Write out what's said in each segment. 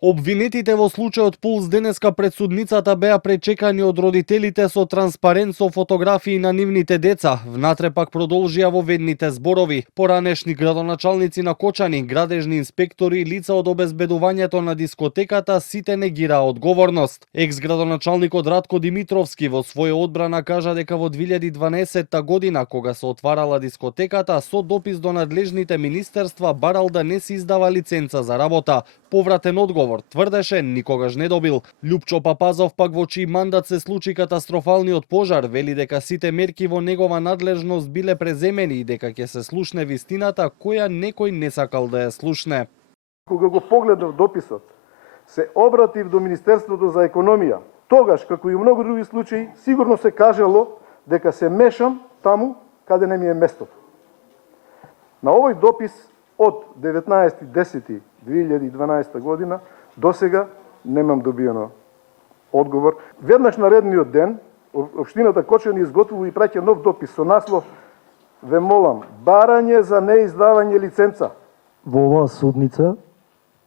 Обвинетите во случајот Пулс денеска пред судницата беа пречекани од родителите со транспарент со фотографии на нивните деца. Внатре пак продолжија во ведните зборови. Поранешни градоначалници на Кочани, градежни инспектори и лица од обезбедувањето на дискотеката сите негираа одговорност. Екс-градоначалникот Радко Димитровски во своја одбрана кажа дека во 2012 година, кога се отварала дискотеката, со допис до надлежните министерства барал да не се издава лиценца за работа. Повратен одговор тврдеше никогаш не добил. Лјупчо Папазов пак во чиј мандат се случи катастрофалниот пожар, вели дека сите мерки во негова надлежност биле преземени и дека ќе се слушне вистината која некој не сакал да ја слушне. Кога го погледнав дописот, се обратив до Министерството за економија. Тогаш, како и многу други случаи, сигурно се кажало дека се мешам таму каде не ми е местото. На овој допис од 19.10.2012 година до сега немам добиено одговор. Веднаш наредниот ден, општината Кочани изготвува и праќа нов допис со наслов "Ве молам, барање за неиздавање лиценца". Во оваа судница,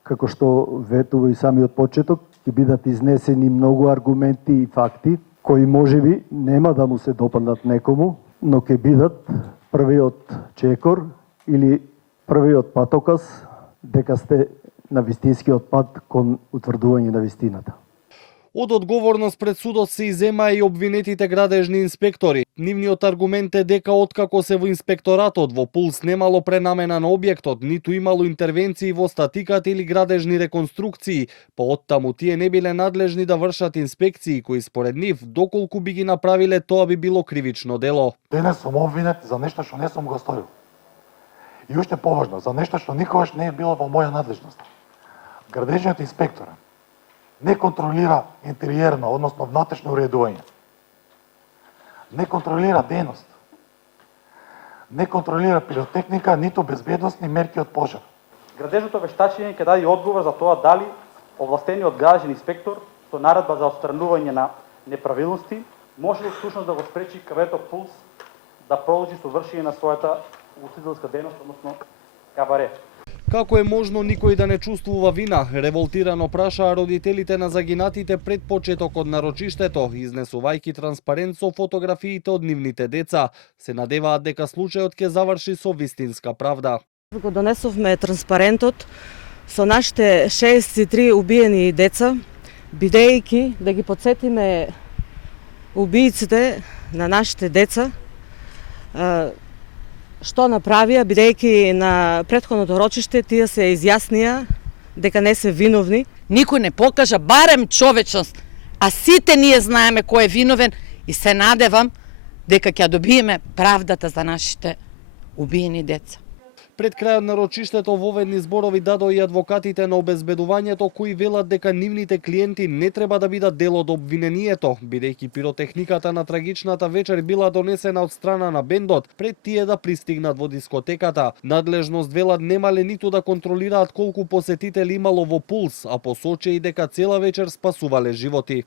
како што ветува и самиот почеток, ќе бидат изнесени многу аргументи и факти, кои можеби нема да му се допаднат некому, но ќе бидат првиот чекор или првиот патоказ дека сте на вистинскиот пат кон утврдување на вистината. Од одговорност пред судот се иззема и обвинетите градежни инспектори. Нивниот аргумент е дека откако се во инспекторатот во Пулс немало пренамена на објектот, ниту имало интервенции во статиката или градежни реконструкции, па оттаму тие не биле надлежни да вршат инспекции кои според нив, доколку би ги направиле, тоа би било кривично дело. Денес сум обвинет за нешто што не сум го сторил. И уште поважно, за нешто што никогаш не е било во моја надлежност. Градежниот инспектор не контролира интериерно, односно внатрешно уредување. Не контролира дејност. Не контролира пиротехника, ниту безбедносни мерки од пожар. Градежното вештачење ќе даде одговор за тоа дали овластениот градежен инспектор со наредба за отстранување на неправилности може ли всушност да го спречи КВТ Пулс да продолжи со вршење на својата устителска дејност, односно кабаре. Како е можно никој да не чувствува вина? Револтирано прашаа родителите на загинатите пред почетокот на рочиштето, изнесувајќи транспарент со фотографиите од нивните деца. Се надеваат дека случајот ќе заврши со вистинска правда. Го донесовме транспарентот со нашите 63 убиени деца, бидејќи да ги потсетиме убииците на нашите деца, што направија, бидејќи на претходното рочиште тие се изјаснија дека не се виновни. Никој не покажа барем човечност, а сите ние знаеме кој е виновен и се надевам дека ќе добиеме правдата за нашите убиени деца. Пред крајот на рочиштето воведни зборови дадо и адвокатите на обезбедувањето кои велат дека нивните клиенти не треба да бидат дел од обвинението, бидејќи пиротехниката на трагичната вечер била донесена од страна на бендот пред тие да пристигнат во дискотеката. Надлежност велат немале ниту да контролираат колку посетители имало во Пулс, а посочи и дека цела вечер спасувале животи.